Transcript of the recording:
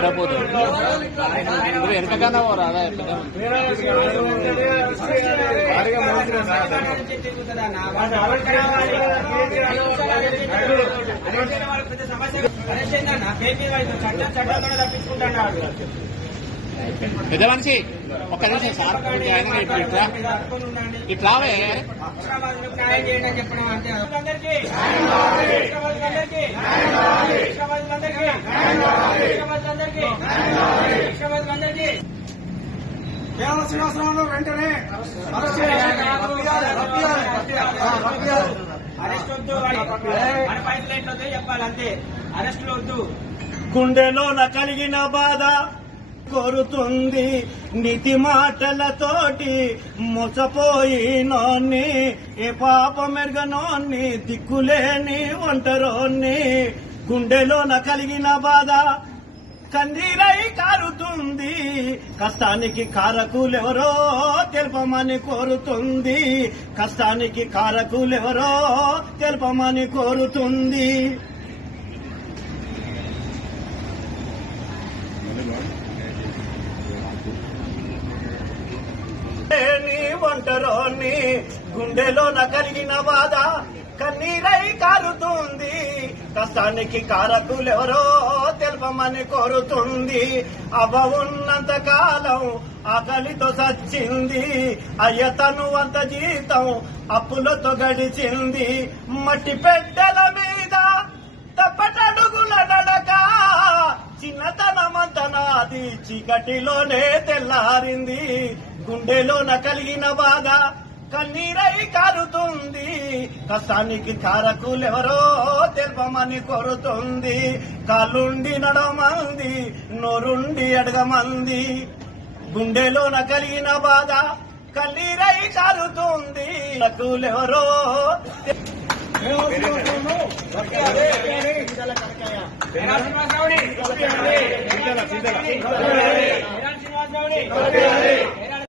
ఏడపోతుంది వెనకకన్నా పోరా అదే పెద్ద మనిషి ఒక్క నిమిషం సార్ ఇట్లావే శ్రీనివాసరావు వెంటనే అరెస్ట్ వద్దు, మన పైసలు ఏంటో చెప్పాలంతే, అరెస్టులు వద్దు. గుండెలోన కలిగిన బాధ కోరుతుంది నీతి మాటలతోటి మోసపోయినోన్ని, ఏ పాప మెరుగనోన్ని, దిక్కులేని ఒంటరోన్ని. గుండెలోన కలిగిన బాధ కన్నీరై కారుతుంది, కష్టానికి కారకులెవరో తెలుపమని కోరుతుంది, కష్టానికి కారకులెవరో తెలుపమని కోరుతుంది. ఒంటరోని గుండెలోన కలిగిన బాధ కన్నీరై కారుతుంది, కష్టానికి కారకులెవరో తెలుపమని కోరుతుంది. అవ్వ ఉన్నంత కాలం ఆకలితో సచ్చింది, అయ్యతను అంత జీతం అప్పులతో గడిచింది. మట్టి పెట్టెల మీద తప్పటడుగుల నడక, చిన్నతనమంత నాది చీకటిలోనే తెల్లారింది. గుండెలోన కలిగిన బాధ కన్నీరై కారుతుంది, కష్టానికి కారకులెవరో తెలుపమని కోరుతుంది. కాలుండి నడమంది, నోరుండి అడగమంది. గుండెలోన కలిగిన బాధ కన్నీరై కారుతుంది, కారకులెవరో శ్రీనివాసరావు